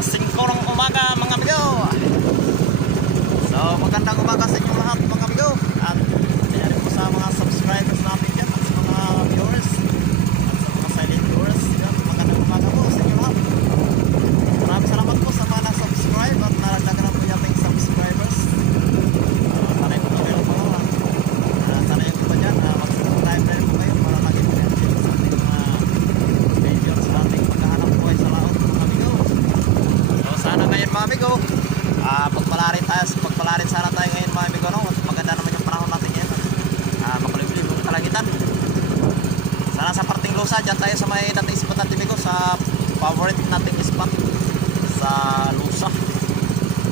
alas 5 ng umaga mga amigo. So magandang umaga sa inyo lahat mga amigo. At kaya po sa mga subscribers natin dyan, at sa mga viewers, at sa mga silent viewers dyan, magandang umaga po sa inyo lahat. Maraming salamat po sa mga na-subscribe at naragdagan na po yating subscribers. Sana yung mga meron po naman. Sana yung iba dyan, mag-subscribe rin po kayo para lagi po yan sa ating mga videos sa ating pagkahanap po ay sa laot mga amigo. So sana ngayon mga amigo, pagpalarin sana tayo ngayon mga amigo, no? Maganda naman yung panahon natin ngayon. Makulimlim yung kalangitan. Sana sa parting lusa, dyan tayo sa may dating spot natin amigo, sa favorite nating spot sa lusa.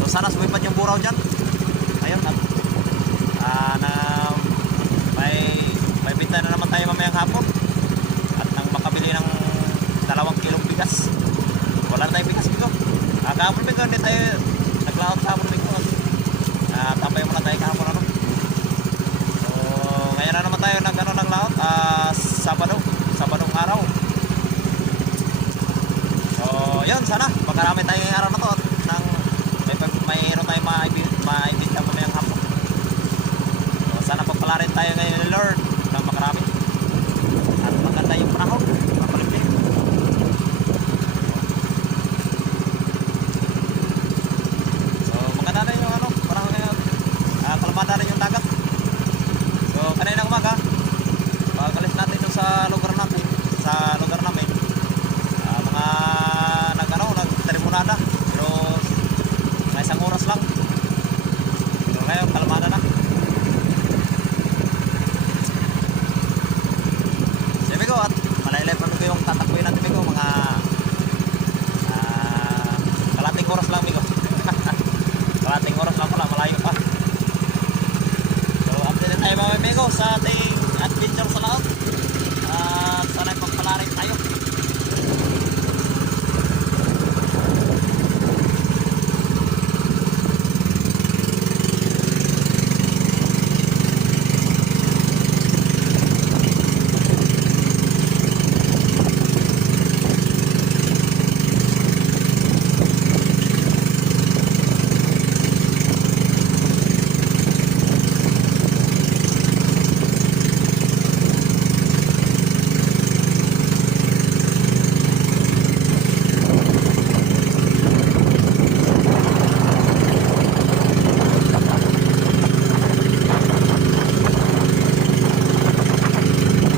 So sana sumipad yung buraw dyan. Ayun, at may binta na naman tayo mamayang hapon. At nang makabili ng 2 kilong bigas. Wala na tayong bigas amigo. Kahapon amigo, hindi tayo naglaot kahapon amigo. Tapay muna tayo kahapon ano. So ngayon na naman tayo naglaot, Sabadong araw. So yun, sana pagkarami tayo ngayong araw na to at nang mayroon tayo maibinta mamayang hapon. So sana pagpalarin tayo ngayon ni Lord ng makarami at maganda yung panahon, mapalimlim. So maganda na yung panahon ngayon, kalmada na yung dagat. So kanina umaga pag alis natin sa